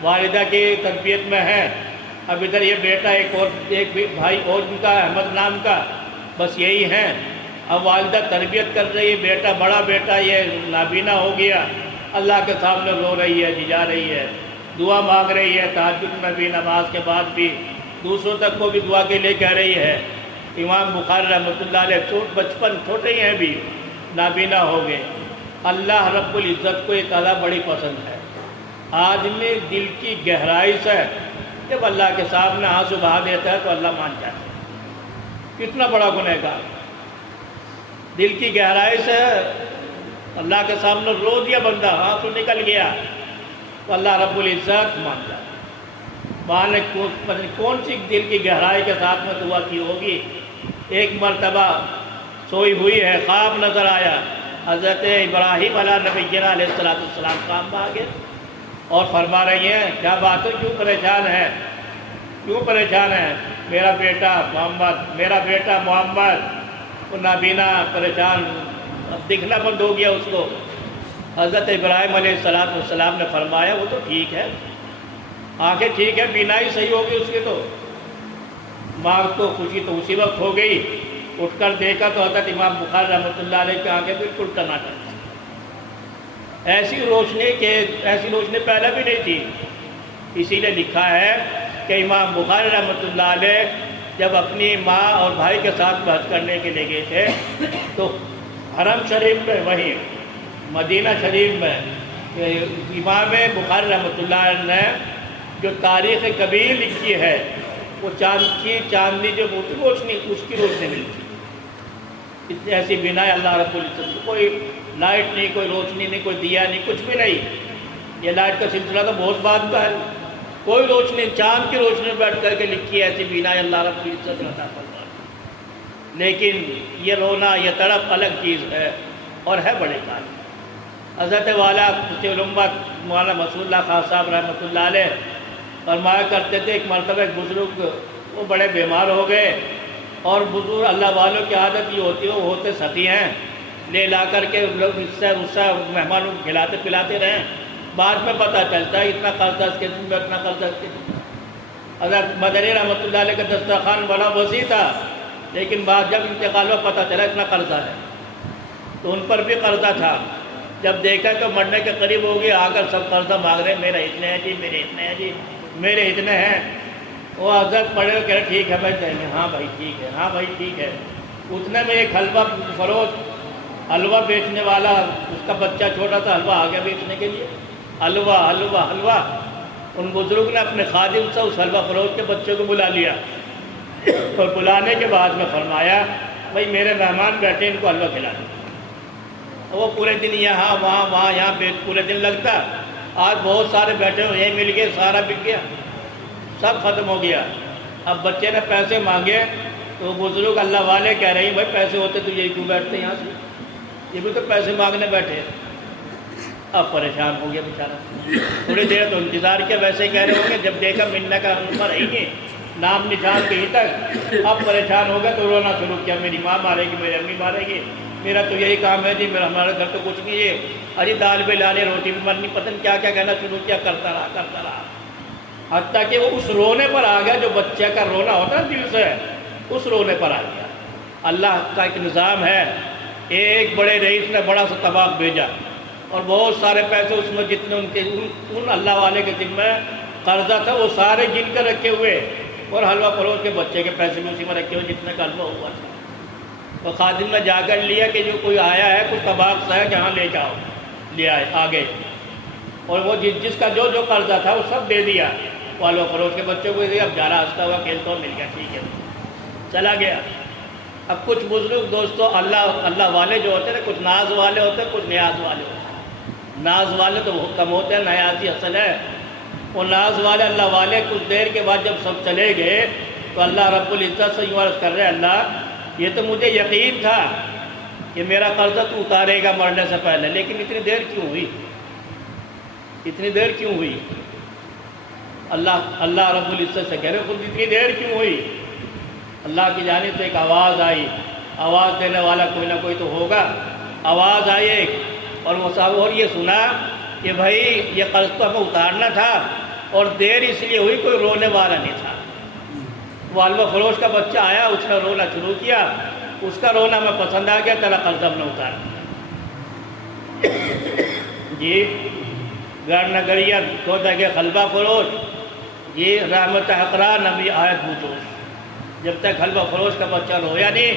والدہ کی تربیت میں ہے۔ اب ادھر یہ بیٹا ایک بھائی اور بھی کا احمد نام کا، بس یہی ہیں۔ اب والدہ تربیت کر رہی ہے، بیٹا بڑا بیٹا یہ نابینا ہو گیا، اللہ کے سامنے رو رہی ہے، جھجا رہی ہے، دعا مانگ رہی ہے، تہجد میں بھی نماز کے بعد بھی دوسروں تک کو بھی دعا کے لیے کہہ رہی ہے۔ امام بخاری رحمۃ اللہ علیہ بچپن چھوٹے ہی ہیں بھی نابینا ہو گئے۔ اللہ رب العزت کو ایک اعلیٰ بڑی پسند ہے۔ آدمی دل کی گہرائی سے جب اللہ کے سامنے آنسو بہا دیتا ہے تو اللہ مان جاتا ہے۔ کتنا بڑا گنہگار، دل کی گہرائی سے اللہ کے سامنے رو دیا بندہ، آنسو نکل گیا تو اللہ رب العزت مان جاتا ہے۔ وہاں نے کون سی دل کی گہرائی کے ساتھ میں دعا کی ہوگی۔ ایک مرتبہ سوئی ہوئی ہے، خواب نظر آیا، حضرت ابراہیم علیہ نبینا علیہ السلام کام میں آ گئے اور فرما رہی ہیں کیا بات ہے، کیوں پریشان ہے، کیوں پریشان ہے؟ میرا بیٹا محمد وہ نابینا پریشان، اب دکھنا بند ہو گیا اس کو۔ حضرت ابراہیم علیہ السلام نے فرمایا وہ تو ٹھیک ہے، آنکھیں ٹھیک ہے، بینائی صحیح ہوگی اس کی، تو ماں کو خوشی تو اسی وقت ہو گئی۔ اٹھ کر دیکھا تو حضرت امام بخاری رحمۃ اللہ علیہ کی آنکھیں بالکل ٹناٹن، ایسی روشنی پہلے بھی نہیں تھی۔ اسی لیے لکھا ہے کہ امام بخاری رحمۃ اللہ علیہ جب اپنی ماں اور بھائی کے ساتھ حج کرنے کے لیے گئے تھے تو حرم شریف میں، وہیں مدینہ شریف میں، امام بخاری رحمۃ اللہ علیہ نے جو تاریخ کبیر لکھی ہے وہ چاندنی جو روشنی اس کی روشنی ملتی، اتنی ایسی بنائے اللہ رب العزت، کوئی لائٹ نہیں، کوئی روشنی نہیں، کوئی دیا نہیں، کچھ بھی نہیں۔ یہ لائٹ کا سلسلہ تو بہت بعد کا ہے، کوئی روشنی، چاند کی روشنی بیٹھ کر کے لکھی ہے ایسی بنائے اللہ رب العزت عطا فرمائی۔ لیکن یہ رونا، یہ تڑپ الگ چیز ہے اور ہے بڑے کام۔ حضرت والا مولانا مسعود اللہ خان صاحب رحمۃ اللہ علیہ فرمایا کرتے تھے، ایک مرتبہ ایک بزرگ وہ بڑے بیمار ہو گئے، اور بزرگ اللہ والوں کی عادت یہ ہوتی ہے، وہ ہوتے سخی ہیں، لے لا کر کے لوگ اس سے مہمانوں کو کھلاتے پلاتے رہیں، بعد میں پتہ چلتا ہے اتنا قرضہ اس کے دن میں، اتنا قرضہ اس کے دن میں۔ حضرت مدنی رحمۃ اللہ علیہ کا دسترخوان بڑا وسیع تھا، لیکن بعد جب انتقال میں پتہ چلا اتنا قرضہ ہے، تو ان پر بھی قرضہ تھا۔ جب دیکھا کہ مرنے کے قریب ہو گیا، آ کر سب قرضہ مانگ رہے ہیں، میرے اتنے ہیں جی، میرے اتنے ہیں جی، میرے اتنے ہیں۔ وہ حضرت پڑے کہہ رہے ٹھیک ہے بھائی دیں گے، ہاں بھائی ٹھیک ہے، ہاں بھائی ٹھیک ہے۔ اتنے میں ایک حلوہ فروش، حلوہ بیچنے والا، اس کا بچہ چھوٹا تھا، حلوہ آ گیا بیچنے کے لیے، حلوہ حلوہ حلوہ۔ ان بزرگ نے اپنے خادم سے اس حلوہ فروش کے بچے کو بلا لیا، اور بلانے کے بعد میں فرمایا بھائی میرے مہمان بیٹھے، ان کو حلوہ کھلا دو۔ وہ پورے دن یہاں وہاں وہاں یہاں پورے دن لگتا، آج بہت سارے بیٹھے ہوئے، یہیں مل گئے، سارا بک گیا، سب ختم ہو گیا۔ اب بچے نے پیسے مانگے تو بزرگ اللہ والے کہہ رہے ہیں بھائی پیسے ہوتے تو یہی کیوں بیٹھتے یہاں سے، یہ بھی تو پیسے مانگنے بیٹھے۔ اب پریشان ہو گیا بیچارہ، تھوڑی دیر تو انتظار کیا، ویسے کہہ رہے ہوں گے، جب دیکھا ملنے کا نمبر ہے ہی نہیں، نام نشان کہیں تک، اب پریشان ہو گیا تو رونا شروع کیا، میری ماں مارے گی، میری امی مارے گی، میرا تو یہی کام ہے جی، میرا ہمارے گھر تو کچھ نہیں ہے، ارے دال بھی لانے روٹی بھی مرنی، پتہ نہیں کیا کیا کہنا شروع کیا، کرتا رہا، حتیٰ کہ وہ اس رونے پر آ گیا جو بچہ کا رونا ہوتا ہے دل سے، اس رونے پر آ گیا۔ اللہ کا ایک نظام ہے، ایک بڑے رئیس نے بڑا سا طباخ بھیجا، اور بہت سارے پیسے اس میں جتنے ان اللہ والے کے ذمہ قرضہ تھا وہ سارے گن کر رکھے ہوئے، اور حلوہ فروش کے بچے کے پیسے بھی اسی میں رکھے ہوئے جتنے کا حلوہ ہوا تھا۔ تو خادم نے جا کر لیا کہ جو کوئی آیا ہے کچھ طباخ سے ہے جہاں لے جاؤ، لے آئے آگے، اور وہ جس کا جو قرضہ تھا وہ سب دے دیا، وہ حلوہ فروش کے بچوں کو دیا، اب جا رہا ہنستا ہوا کھیلتا ہوا، مل گیا، ٹھیک ہے چلا گیا۔ اب کچھ بزرگ دوستوں اللہ والے جو ہوتے ہیں کچھ ناز والے ہوتے ہیں، کچھ نیاز والے ہوتے ہیں۔ ناز والے تو بہت کم ہوتے ہیں، نیازی اصل ہے۔ وہ ناز والے اللہ والے کچھ دیر کے بعد جب سب چلے گئے تو اللہ رب العزت سے یوں عرض کر رہے اللہ یہ تو مجھے یقین تھا کہ میرا قرضہ تو اتارے گا مرنے سے پہلے، لیکن اتنی دیر کیوں ہوئی، اتنی دیر کیوں ہوئی؟ اللہ رب العزت سے کہہ رہے خود اتنی دیر کیوں ہوئی؟ اللہ کی جانب سے ایک آواز آئی، آواز دینے والا کوئی نہ کوئی تو ہوگا، آواز آئی ایک، اور وہ یہ سنا کہ بھائی یہ قرض تو ہمیں اتارنا تھا، اور دیر اس لیے ہوئی کوئی رونے والا نہیں تھا۔ وہ حلوہ فروش کا بچہ آیا، اس نے رونا شروع کیا، اس کا رونا ہمیں پسند آ گیا، تیرا قرض ہم نے اتار دیا۔ جی گڑ نگریہ سودا کے حلوہ فروش، یہ رحمت اقرا نبی آیت بجوش، جب تک حلوہ فروش کا بچہ رویا نہیں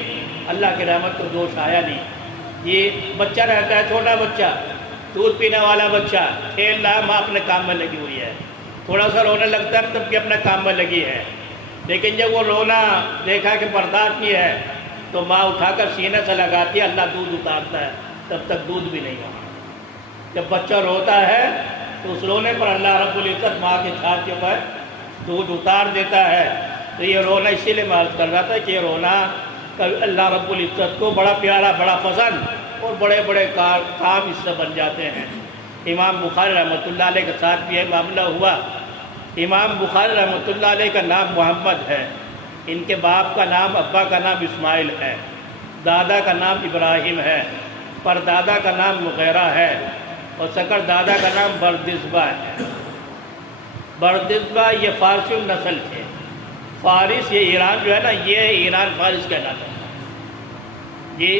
اللہ کی رحمت کو جوش آیا نہیں۔ یہ بچہ رہتا ہے چھوٹا بچہ، دودھ پینے والا بچہ، کھیل رہا، ماں اپنے کام میں لگی ہوئی ہے، تھوڑا سا رونے لگتا ہے تب کہ اپنے کام میں لگی ہے، لیکن جب وہ رونا دیکھا کہ برداشت نہیں ہے تو ماں اٹھا کر سینے سے لگاتی ہے، اللہ دودھ اتارتا ہے، تب تک دودھ بھی نہیں وہاں۔ جب بچہ روتا ہے تو اس رونے پر اللہ رب العزت ماں کے چھاتی پر دودھ اتار دیتا ہے۔ تو یہ رونا اسی لیے میں عرض کر رہا تھا کہ یہ رونا اللہ رب العزت کو بڑا پیارا، بڑا پسند، اور بڑے بڑے کام اس سے بن جاتے ہیں۔ امام بخاری رحمۃ اللہ علیہ کے ساتھ بھی یہ معاملہ ہوا۔ امام بخاری رحمۃ اللہ علیہ کا نام محمد ہے، ان کے باپ کا نام، ابا کا نام اسماعیل ہے، دادا کا نام ابراہیم ہے، پردادا کا نام مغیرہ ہے، اور سکر دادا کا نام بردزبہ ہے۔ بردزبہ یہ فارسی نسل تھے، فارس یہ ایران جو ہے نا، یہ ایران فارس کہلاتا ہے جی،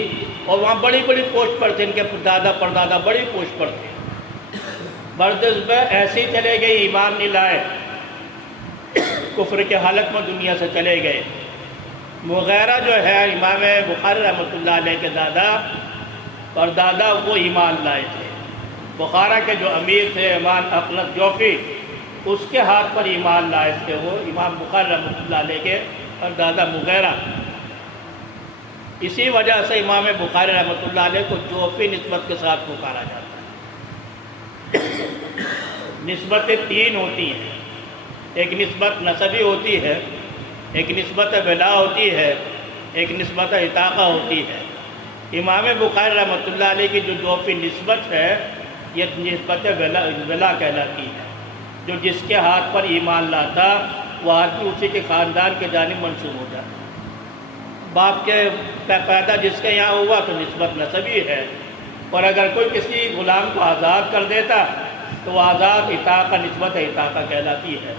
اور وہاں بڑی بڑی پوسٹ پر تھے، ان کے دادا پردادا بڑی پوسٹ پر تھے۔ بردزبہ ایسے ہی چلے گئے، ایمان نہیں لائے، کفر کے حالت میں دنیا سے چلے گئے۔ مغیرہ جو ہے امام بخاری رحمۃ اللہ علیہ کے دادا اور دادا، وہ ایمان لائے تھے۔ بخارا کے جو امیر تھے امام اخلص جوفی، اس کے ہاتھ پر ایمان لائے تھے وہ امام بخاری رحمۃ اللہ علیہ کے اور دادا مغیرہ۔ اسی وجہ سے امام بخاری رحمۃ اللہ علیہ کو جوفی نسبت کے ساتھ پکارا جاتا ہے۔ نسبتیں تین ہوتی ہیں، ایک نسبت نسبی ہوتی ہے، ایک نسبت ولا ہوتی ہے، ایک نسبت عتاقہ ہوتی ہے۔ امام بخاری رحمۃ اللہ علیہ کی جو جوفی نسبت ہے یہ نسبت ولا کہلاتی ہے، جو جس کے ہاتھ پر ایمان لاتا وہ آدمی اسی کے خاندان کے جانب منسوب ہو جاتا۔ باپ کے پیدا جس کے یہاں ہوا تو نسبت نسبی ہے، اور اگر کوئی کسی غلام کو آزاد کر دیتا تو وہ آزاد عتاقہ نسبت عتاقہ کہلاتی ہے۔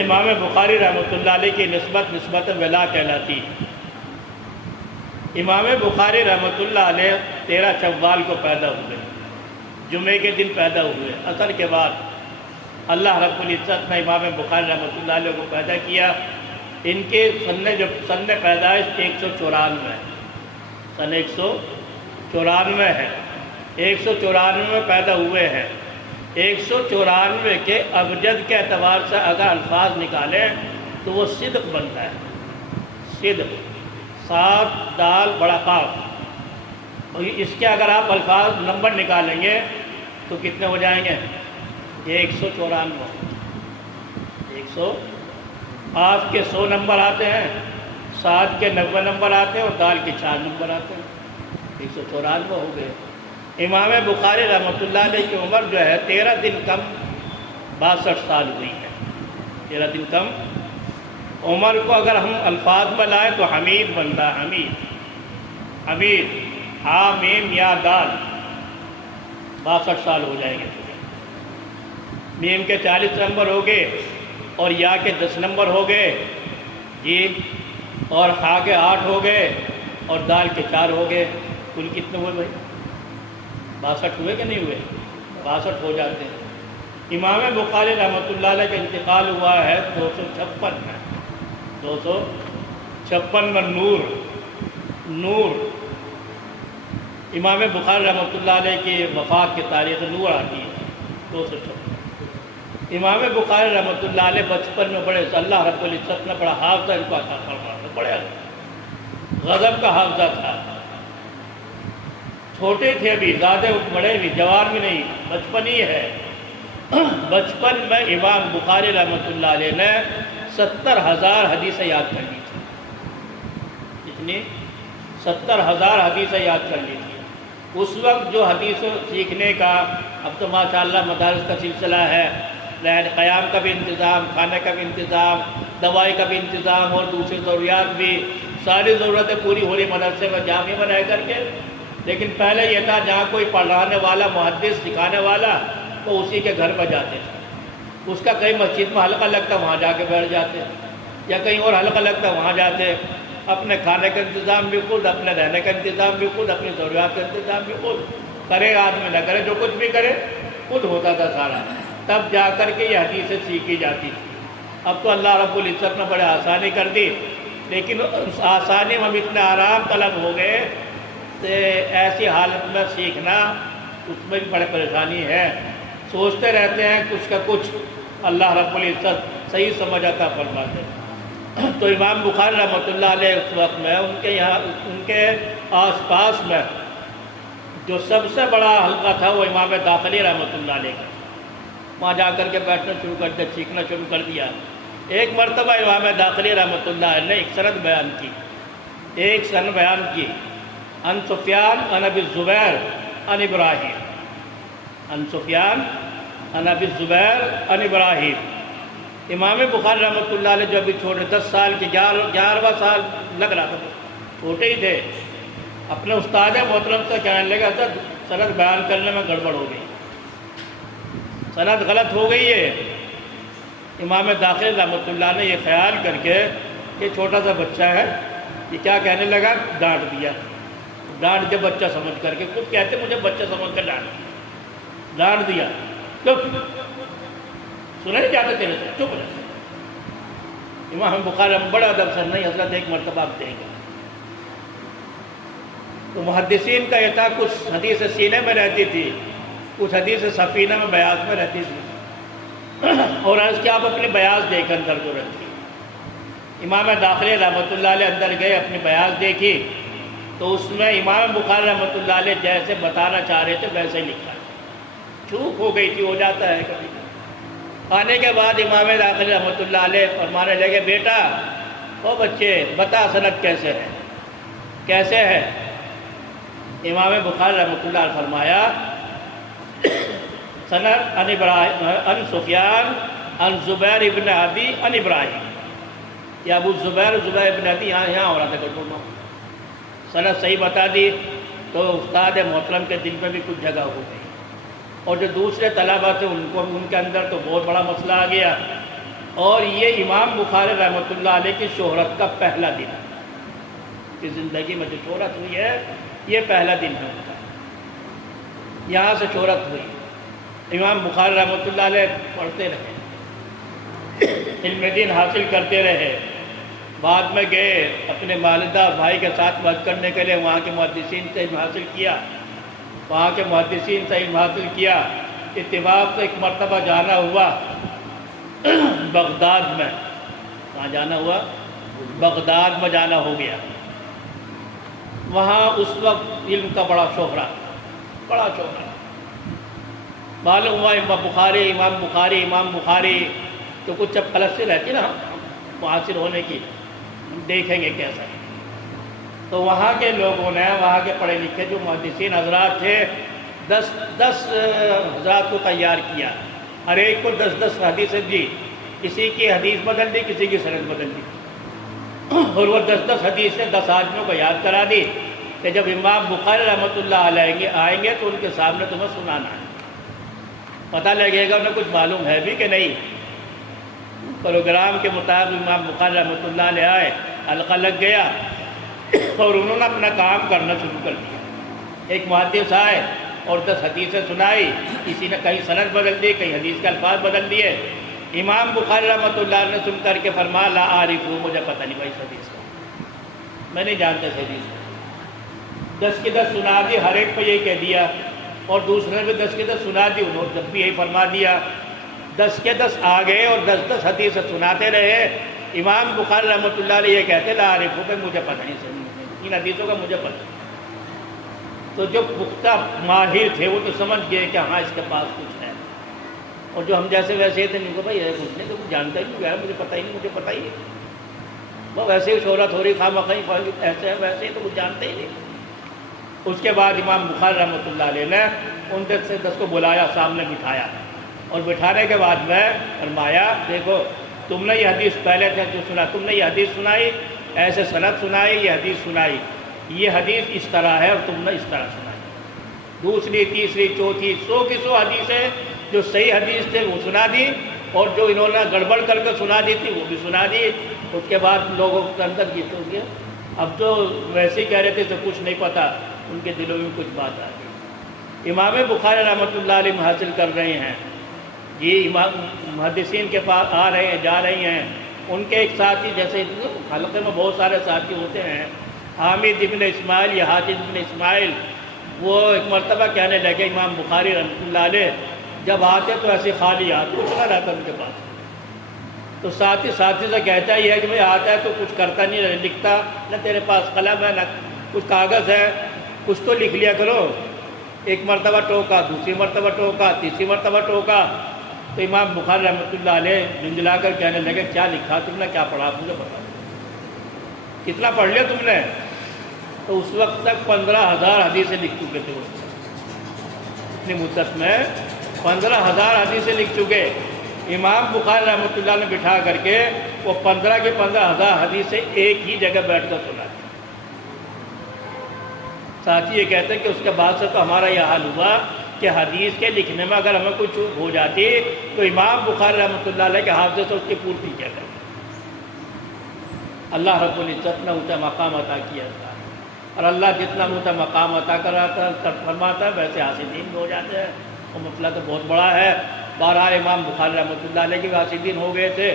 امام بخاری رحمۃ اللہ علیہ کی نسبت ولا کہلاتی ہے۔ امام بخاری رحمۃ اللہ علیہ 13 شوال کو پیدا ہوئے، جمعے کے دن پیدا ہوئے۔ عصر کے بعد اللہ رب العزت نے امام بخاری رحمۃ اللہ علیہ کو پیدا کیا۔ ان کے سن پیدائش 194 ہے، سن 194 ہے، 194 میں پیدا ہوئے ہیں۔ 194 کے ابجد کے اعتبار سے اگر الفاظ نکالیں تو وہ صدق بنتا ہے، صدق، صاد دال بڑا قاف۔ اور اس کے اگر آپ الفاظ نمبر نکالیں گے تو کتنے ہو جائیں گے؟ یہ 194، 100 قاف کے 100 نمبر آتے ہیں، صاد کے 90 نمبر آتے ہیں اور دال کے 4 نمبر آتے ہیں، 194 ہو گئے۔ امام بخاری رحمۃ اللہ علیہ کی عمر جو ہے 13 دن کم 62 سال ہوئی ہے، 13 دن کم عمر کو اگر ہم الفاظ میں لائیں تو حمید بنتا ہے، حمید، حمید، ہا میم یا دال، 62 سال ہو جائیں گے۔ میم کے 40 نمبر ہو گئے اور یا کے 10 نمبر ہو گئے جی، اور ہا کے 8 ہو گئے اور دال کے 4 ہو گئے، کل کتنے ہوئے بھائی؟ 62 ہوئے کہ نہیں ہوئے؟ 62 ہو جاتے ہیں۔ امام بخاری رحمۃ اللہ علیہ کا انتقال ہوا ہے 256 میں، 256 میں نور امام بخاری رحمۃ اللہ علیہ کی وفات کی تاریخ نور آتی ہے 256۔ امام بخاری رحمۃ اللہ علیہ بچپن میں بڑے، اللہ رب العزت نے بڑا حافظہ ان کو عطا فرمایا، بڑے غضب کا حافظہ تھا۔ چھوٹے تھے ابھی، زیادہ بڑے بھی، جوان بھی نہیں، بچپن ہی ہے۔ بچپن میں امام بخاری رحمۃ اللہ علیہ نے 70,000 حدیثیں یاد کر لی تھی۔ کتنی؟ 70,000 حدیثیں یاد کر لی تھی۔ اس وقت جو حدیث سیکھنے کا، اب تو ماشاءاللہ مدارس کا سلسلہ ہے، قیام کا بھی انتظام، کھانے کا بھی انتظام، دوائی کا بھی انتظام اور دوسری ضروریات بھی، ساری ضرورتیں پوری ہو رہی مدرسے میں جامع میں رہ کر کے۔ لیکن پہلے یہ تھا جہاں کوئی پڑھانے والا، محدث سکھانے والا، تو اسی کے گھر پر جاتے تھے۔ اس کا کہیں مسجد میں حلقہ لگتا وہاں جا کے بیٹھ جاتے، یا کہیں اور حلقہ لگتا وہاں جاتے۔ اپنے کھانے کا انتظام بھی خود، اپنے رہنے کا انتظام بھی خود، اپنی ضروریات کا انتظام بھی خود کرے، آدمی نہ کرے، جو کچھ بھی کرے خود ہوتا تھا سارا۔ تب جا کر کے یہ حدیثیں سیکھی جاتی تھی۔ اب تو اللہ رب العزت نے بڑے آسانی کر دی، لیکن اس آسانی میں ہم اتنے آرام طلب ہو گئے کہ ایسی حالت میں سیکھنا، اس میں بھی بڑی پریشانی ہے۔ سوچتے رہتے ہیں کچھ کا کچھ، اللہ رب العزت صحیح سمجھ عطا فرماتے۔ تو امام بخاری رحمۃ اللہ علیہ اس وقت میں ان کے آس پاس میں جو سب سے بڑا حلقہ تھا وہ امام داخلی رحمۃ اللہ علیہ کا، وہاں جا کر کے بیٹھنا شروع کر دیا، سیکھنا شروع کر دیا۔ ایک مرتبہ امام داخلی رحمۃ اللہ علیہ نے ایک سند بیان کی، عن سفیان عن ابی الزبیر عن ابراہیم، عن سفیان عن ابی الزبیر عن ابراہیم۔ امام بخاری رحمۃ اللہ علیہ جو ابھی چھوٹے 10 سال کے 11واں سال لگ رہا تھا، چھوٹے ہی تھے، اپنے استاد محترم سے کہنے لگا حضرت سند بیان کرنے میں گڑبڑ ہو گئی، سند غلط ہو گئی ہے۔ امام داخل رحمۃ اللہ نے یہ خیال کر کے کہ چھوٹا سا بچہ ہے، یہ کیا کہنے لگا، ڈانٹ کے بچہ سمجھ کر کے، خود کہتے مجھے بچہ سمجھ کر ڈانٹ دیا، چپ، سنا نہیں جاتا تیرے سے، چپ رہے۔ امام بخاری بڑا ادب سے، نہیں حضرت ایک مرتبہ آپ دیں گے۔ تو محدثین کا یہ تھا، کچھ حدیث سینے میں رہتی تھی، کچھ حدیث سفینہ میں بیاض میں رہتی تھی، اور عرض کہ آپ اپنی بیاض دیکھ اندر جو رکھی۔ امام داخلی رحمۃ اللہ علیہ اندر گئے، اپنی بیاض دیکھی تو اس میں امام بخاری رحمۃ اللہ علیہ جیسے بتانا چاہ رہے تھے ویسے ہی لکھا، چوک ہو گئی تھی، ہو جاتا ہے کبھی۔ آنے کے بعد امام داخلی رحمۃ اللہ علیہ فرمانے لگے، بیٹا او بچے بتا سند کیسے ہے، کیسے ہے؟ امام بخاری رحمۃ اللہ علیہ فرمایا، سند عن سفیان عن زبیر ابن عدی عن ابراہیم، یا ابو زبیر ابن عدی، یہاں ہو رہا تھا گڑبڑ، سند صحیح بتا دی تو استاد محترم کے دل میں بھی کچھ جگہ ہو گئی، اور جو دوسرے طلبہ تھے ان کے اندر تو بہت بڑا مسئلہ آ گیا۔ اور یہ امام بخاری رحمۃ اللہ علیہ کی شہرت کا پہلا دن ہے، کہ زندگی میں جو شہرت ہوئی ہے یہ پہلا دن ہے ان کا۔ یہاں سے شہرت ہوئی۔ امام بخاری رحمۃ اللہ علیہ پڑھتے رہے، علم دین حاصل کرتے رہے، بعد میں گئے اپنے والدہ بھائی کے ساتھ بات کرنے کے لیے وہاں کے محدثین سے علم حاصل کیا، وہاں کے محدثین سے علم حاصل کیا۔ اتفاق سے ایک مرتبہ جانا ہوا بغداد میں، کہاں جانا ہوا؟ بغداد میں جانا ہو گیا۔ وہاں اس وقت علم کا بڑا شہرت معلوم ہوا امام بخاری تو کچھ اب غلط سے رہتی نا معاصر ہونے کی، دیکھیں گے کیسا۔ تو وہاں کے لوگوں نے، وہاں کے پڑھے لکھے جو محدثین حضرات تھے، 10 حضرات کو تیار کیا، ہر ایک کو 10 حدیثیں دی، کسی کی حدیث بدل دی، کسی کی سند بدل دی، اور وہ 10 حدیثیں 10 آدمیوں کو یاد کرا دی کہ جب امام بخاری رحمۃ اللہ علیہ آئیں گے تو ان کے سامنے تمہیں سنانا ہے، پتہ لگے گا انہیں کچھ معلوم ہے بھی کہ نہیں۔ پروگرام کے مطابق امام بخاری رحمۃ اللہ علیہ آئے، حلقہ لگ گیا اور انہوں نے اپنا کام کرنا شروع کر دیا۔ ایک محدث آئے اور 10 حدیثیں سنائی، کسی نے کہیں سند بدل دی، کہیں حدیث کے الفاظ بدل دیے۔ امام بخاری رحمۃ اللہ علیہ نے سن کر کے فرمایا لا عارف، مجھے پتہ نہیں بھائی اس حدیث کا، میں نہیں جانتا اس حدیث کو۔ 10 کی 10 سنا دی، ہر ایک کو یہی کہہ دیا، اور دوسرے نے بھی 10 کی 10 سنا دی، انہوں نے جب بھی یہی فرما دیا۔ 10 کے 10 آ گئے اور 10 حدیثیں سناتے رہے۔ امام بخاری رحمۃ اللہ علیہ یہ کہتے لا عارف کہ مجھے پتہ نہیں، ان حدیثوں کا مجھے پتہ۔ تو جو پختہ ماہر تھے وہ تو سمجھ گئے کہ ہاں اس کے پاس کچھ ہے، اور جو ہم جیسے ویسے تھے ان کو بھائی ہے کچھ نہیں، تو کچھ جانتا ہی نہیں گیا، مجھے پتہ ہی نہیں، وہ ویسے ہی شہرت ہو رہی، خواہ ایسے ہے ویسے ہی، تو کچھ جانتے ہی نہیں۔ اس کے بعد امام بخاری رحمۃ اللہ علیہ نے ان 10 کو بلایا، سامنے بٹھایا، اور بٹھانے کے بعد میں فرمایا دیکھو تم نے یہ حدیث پہلے سے جو سنا، تم نے یہ حدیث سنائی، ایسے سند سنائی، یہ حدیث سنائی، یہ حدیث اس طرح ہے اور تم نے اس طرح سنائی۔ دوسری، تیسری، چوتھی، 100 کی 100 حدیثیں جو صحیح حدیث تھے وہ سنا دی، اور جو انہوں نے گڑبڑ کر کے سنا دی تھی وہ بھی سنا دی۔ اس کے بعد لوگوں کے اندر یہ تو گیا، اب جو ویسے ہی کہہ رہے تھے تو کچھ نہیں پتہ، ان کے دلوں میں کچھ بات آ گئی۔ امام بخاری رحمۃ اللہ علیہ حاصل کر رہے ہیں، یہ امام محدثین کے پاس آ رہے ہیں، جا رہے ہیں۔ ان کے ایک ساتھی، جیسے حلقے میں بہت سارے ساتھی ہوتے ہیں، حامد ابن اسماعیل یا حاجد ابن اسماعیل، وہ ایک مرتبہ کہنے لگے امام بخاری رحمۃ اللہ علیہ جب آتے تو ایسے خالی ہاتھ، کچھ نہ رہتا ان کے پاس۔ تو ساتھی سے کہتا ہی ہے کہ بھائی آتا ہے تو کچھ کرتا نہیں، لکھتا نہ، تیرے پاس قلم ہے نہ کچھ کاغذ ہے، کچھ تو لکھ لیا کرو۔ ایک مرتبہ ٹوکا، دوسری مرتبہ ٹوکا، تیسری مرتبہ ٹوکا، تو امام بخاری رحمۃ اللہ علیہ جھنجھلا کر کہنے لگے کیا لکھا تم نے، کیا پڑھا، مجھے بتا، کتنا پڑھ لیا تم نے؟ تو اس وقت تک 15,000 حدیثیں لکھ چکے تھے، اتنی مدت میں 15,000 حدیثیں لکھ چکے۔ امام بخاری رحمۃ اللہ نے بٹھا کر کے وہ 15 کی 15,000 حدیثیں ایک ہی جگہ بیٹھ کر سنا دی۔ ساتھی یہ کہتے ہیں کہ اس کے بعد سے تو ہمارا یہ حال ہوا کہ حدیث کے لکھنے میں اگر ہمیں کچھ ہو جاتی تو امام بخاری رحمۃ اللہ علیہ کے حافظ سے اس کی پورتی کیا کرتے۔ اللہ رب العزت نے اونچا مقام عطا کیا تھا، اور اللہ جتنا اونچا مقام عطا کراتا فرماتا ہے ویسے حاسدین بھی ہو جاتے ہیں، وہ مسئلہ تو بہت بڑا ہے۔ بہرحال امام بخاری رحمۃ اللہ علیہ کے حاسدین ہو گئے تھے،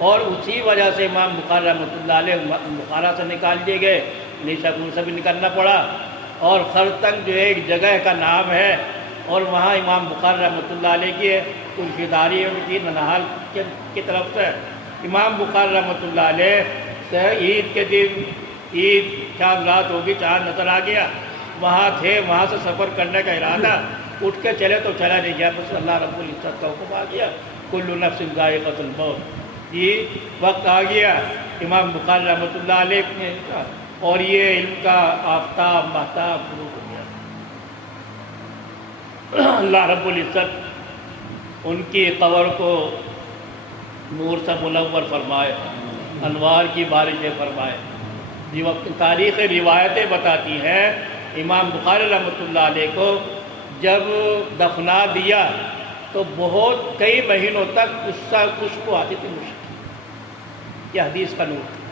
اور اسی وجہ سے امام بخاری رحمۃ اللہ علیہ بخارا سے نکال دیے گئے، نیشاپور سے بھی نکالنا پڑا، اور خرتنگ جو ایک جگہ کا نام ہے، اور وہاں امام بخاری رحمۃ اللہ علیہ کی تلفیداری تھی ننہال کی طرف سے۔ امام بخاری رحمۃ اللہ علیہ سے عید کے دن، عید چاند رات ہوگی، چاند نظر آ گیا، وہاں تھے، وہاں سے سفر کرنے کا ارادہ، اٹھ کے چلے تو چلا نہیں گیا، بس اللہ رب العزت کا حکم آ گیا، کل نفس ذائقۃ الموت، یہ وقت آ گیا۔ امام بخاری رحمۃ اللہ علیہ نے، اور یہ علم کا آفتاب مہتاب شروع ہو گیا۔ اللہ رب العزت ان کی قبر کو نور سے منور فرمائے، انوار کی بارشیں فرمائے۔ تاریخ روایتیں بتاتی ہیں امام بخاری رحمۃ اللہ علیہ کو جب دفنا دیا تو بہت کئی مہینوں تک اس سے خوشبو آتی تھی، مشک، یہ حدیث کا نور تھا،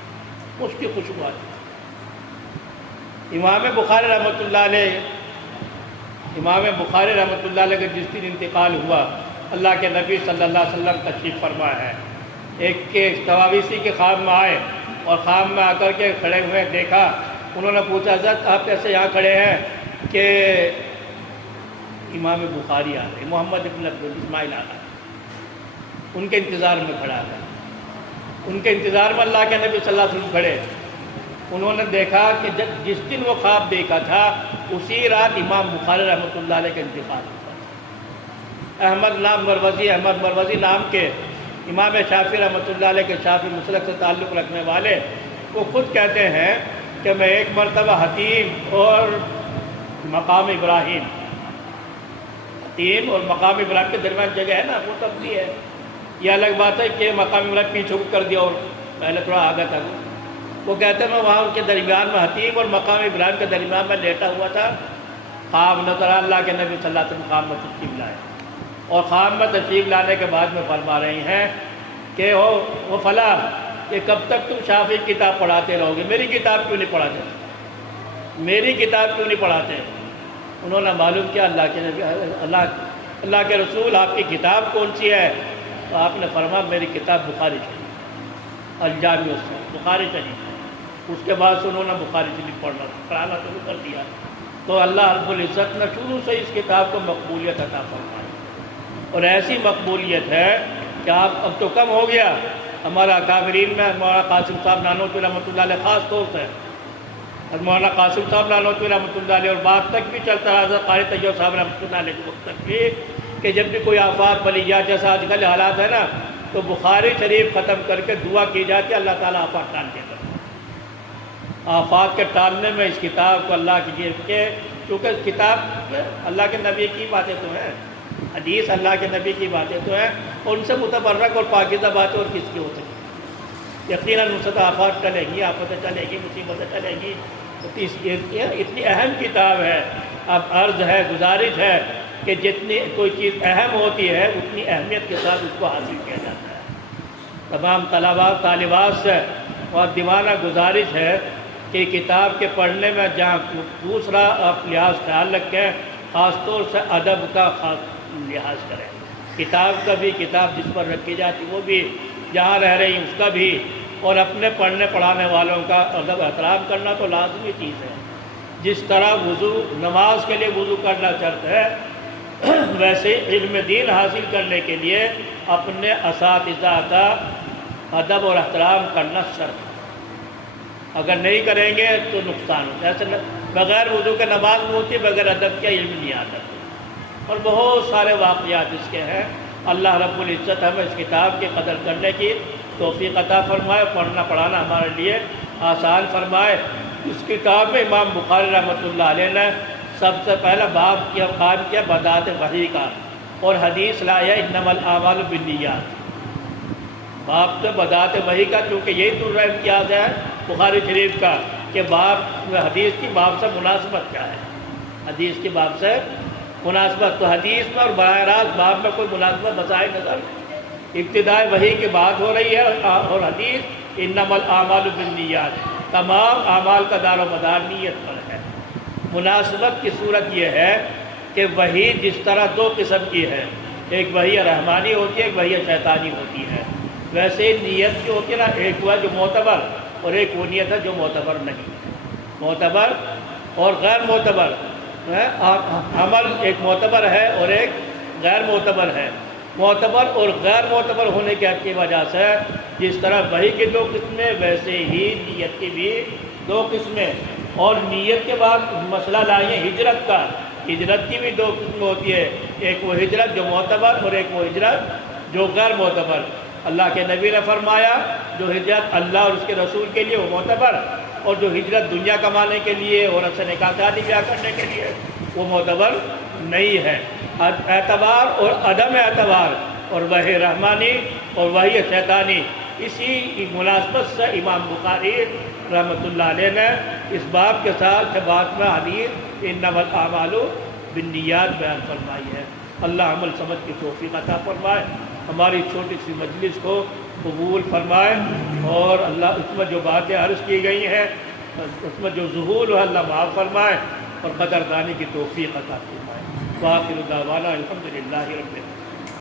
مشک کی خوشبو آتی تھی۔ امام بخاری رحمۃ اللہ علیہ امام بخاری رحمۃ اللہ علیہ کا جس دن انتقال ہوا، اللہ کے نبی صلی اللہ علیہ وسلم تشریف فرما ہے، ایک طواویسی کے خواب میں آئے اور خواب میں آ کر کے کھڑے ہوئے دیکھا. انہوں نے پوچھا حضرت آپ کیسے یہاں کھڑے ہیں؟ کہ امام بخاری آ رہے، محمد ابن عبد اسماعیل آ رہا ہے، ان کے انتظار میں کھڑا ہے. ان کے انتظار میں اللہ کے نبی صلی اللہ علیہ وسلم کھڑے. انہوں نے دیکھا کہ جس دن وہ خواب دیکھا تھا اسی رات امام بخاری رحمۃ اللہ علیہ کا انتقال ہوا. احمد مروزی نام کے امام شافعی رحمۃ اللہ علیہ کے شافعی مسلک سے تعلق رکھنے والے، وہ خود کہتے ہیں کہ میں ایک مرتبہ حتیم اور مقام ابراہیم کے درمیان جگہ ہے نا، وہ تب بھی ہے. یہ الگ بات ہے کہ مقام ابراہیم پیچھے کر دیا اور پہلے تھوڑا آگے تھا. وہ کہتے ہیں میں وہاں کے درمیان میں حتیم اور مقام ابراہیم کے درمیان میں لیٹا ہوا تھا. خواب نظر اللہ کے نبی صلی اللہ علیہ وسلم خواب میں تشریف لائے، اور خواب میں تشریف لانے کے بعد میں فرما رہی ہیں کہ وہ فلاں کہ کب تک تم شافعی کتاب پڑھاتے رہو گے، میری کتاب کیوں نہیں پڑھاتے؟ انہوں نے معلوم کیا اللہ کے رسول آپ کی کتاب کون سی ہے؟ تو آپ نے فرمایا میری کتاب بخاری شریف، الجامع بخاری شریف. اس کے بعد سے انہوں نے بخاری شریف پڑھانا شروع کر دیا. تو اللہ رب العزت نے شروع سے اس کتاب کو مقبولیت عطا فرمائی، اور ایسی مقبولیت ہے کہ اب تو کم ہو گیا. ہمارا اکابرین میں مولانا قاسم صاحب نانوتوی رحمۃ اللہ علیہ خاص طور سے، مولانا قاسم صاحب نانوتوی رحمۃ اللہ علیہ، اور بعد تک بھی چلتا رہا قاری طیب صاحب رحمۃ اللہ علیہ کے وقت تک بھی، کہ جب بھی کوئی آفات بلیات جیسا آج کل حالات ہے نا، تو بخاری شریف ختم کر کے دعا کی جاتی ہے اللہ تعالیٰ آفات ٹال دیتا ہے. آفات کے ٹالنے میں اس کتاب کو اللہ کی جیب کے، کیونکہ کتاب اللہ کے نبی کی باتیں تو ہیں، حدیث اللہ کے نبی کی باتیں تو ہیں، اور ان سے متبرک اور پاکیزہ باتیں اور کس کی ہو سکتی؟ یقیناً ان سے تو آفات ٹلے گی، آفتیں چلے گی، مصیبتیں چلے گی. اتنی اہم کتاب ہے. اب عرض ہے، گزارش ہے کہ جتنی کوئی چیز اہم ہوتی ہے اتنی اہمیت کے ساتھ اس کو حاصل کیا جاتا ہے. تمام طالبات سے اور دیوانہ گزارش ہے کہ کتاب کے پڑھنے میں جہاں دوسرا آپ لحاظ خیال رکھیں، خاص طور سے ادب کا خاص لحاظ کریں. کتاب کا بھی، کتاب جس پر رکھی جاتی وہ بھی، جہاں رہ رہی اس کا بھی، اور اپنے پڑھنے پڑھانے والوں کا ادب احترام کرنا تو لازمی چیز ہے. جس طرح وضو، نماز کے لیے وضو کرنا شرط ہے، ویسے علم دین حاصل کرنے کے لیے اپنے اساتذہ کا ادب اور احترام کرنا شرط ہے. اگر نہیں کریں گے تو نقصان ہوتا ہے. ایسے بغیر وضو کے نماز نہیں ہوتی، بغیر ادب کے علم نہیں آتا. اور بہت سارے واقعات اس کے ہیں. اللہ رب العزت ہمیں اس کتاب کی قدر کرنے کی توفیق عطا فرمائے، پڑھنا پڑھانا ہمارے لیے آسان فرمائے. اس کتاب میں امام بخاری رحمۃ اللہ علیہ نے سب سے پہلا باب قائم کیا بدعت وحی کا، اور حدیث لایا انما الاعمال بالنیات. باب سے بدعت وحی کا، کیونکہ یہی تو امتیاز ہے بخاری شریف کا کہ باب حدیث کی باب سے مناسبت کیا ہے. حدیث کی باب سے مناسبت، تو حدیث میں اور براہ راست باب میں کوئی مناسبت بظاہر نظر. ابتدائی وحی کی بات ہو رہی ہے، اور حدیث انما الاعمال بالنیات، تمام اعمال کا دار و مدار نیت پر ہے. مناسبت کی صورت یہ ہے کہ وحی جس طرح دو قسم کی ہے، ایک وحی رحمانی ہوتی ہے، ایک وحی شیطانی ہوتی ہے. ویسے نیت جو ہوتی ہے نا، ایک وہ جو معتبر، اور ایک وہ نیت ہے جو معتبر نہیں. معتبر اور غیر معتبر عمل ایک معتبر ہے اور ایک غیر معتبر ہے. معتبر اور غیر معتبر ہونے کی وجہ سے جس طرح وحی کی دو قسمیں، ویسے ہی نیت کی بھی دو قسمیں. اور نیت کے بعد مسئلہ لائیں ہجرت کا. ہجرت کی بھی دو قسمیں ہوتی ہے، ایک وہ ہجرت جو معتبر اور ایک وہ ہجرت جو غیر معتبر. اللہ کے نبی نے فرمایا جو ہجرت اللہ اور اس کے رسول کے لیے وہ معتبر، اور جو ہجرت دنیا کمانے کے لیے اور سے نکاح شادی بیاہ کرنے کے لیے وہ معتبر نہیں ہے. اعتبار اور عدم اعتبار، اور وحی رحمانی اور وحی شیطانی، اسی مناسبت سے امام بخاری رحمۃ اللہ علیہ نے اس باب کے ساتھ بعد میں حدیث انما الاعمال بالنیات بیان فرمائی ہے. اللہ عمل سمجھ کی توفیق عطا فرمائے، ہماری چھوٹی سی مجلس کو قبول فرمائے، اور اللہ اس میں جو باتیں عرض کی گئی ہیں اس میں جو ظہور ہے اللہ معاف فرمائے، اور قدردانی کی توفیق عطا فرمائے. واخر دعوانا الحمدللہ رب العالمین.